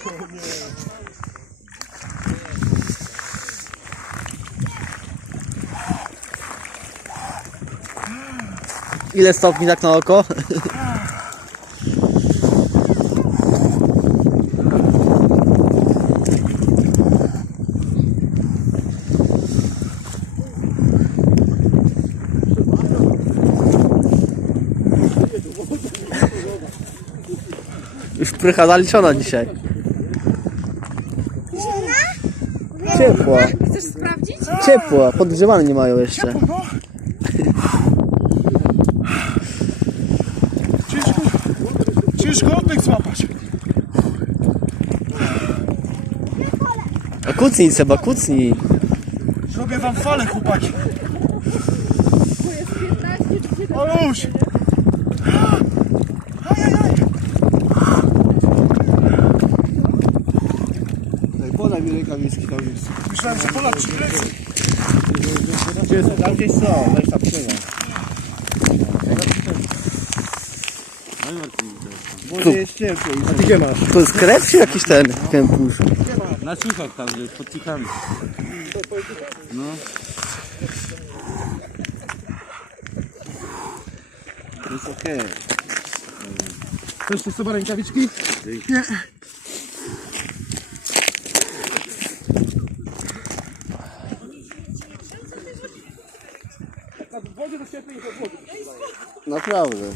Ile stopni tak na oko? Już prycha zaliczona dzisiaj. Ciepła, Chcesz sprawdzić? ciepła, podgrzewane nie mają jeszcze. No. Ciężko, ciężko oddech złapać. A kucnij trzeba, kucnij. Zrobię wam falę, chłopaki. O Mi rękawiczki tam jest. Myślałem, że Polak przy plecy. Gdzie są? Tam gdzieś są, weź tam trzymaj. Może jest ciepło i... A ty gdzie masz? To jest krew czy jakiś ten kępusz? Na cichach tam, gdzieś pod cichami. No. To jest okej. Chcesz tu sobie rękawiczki? Nie. Naprawdę.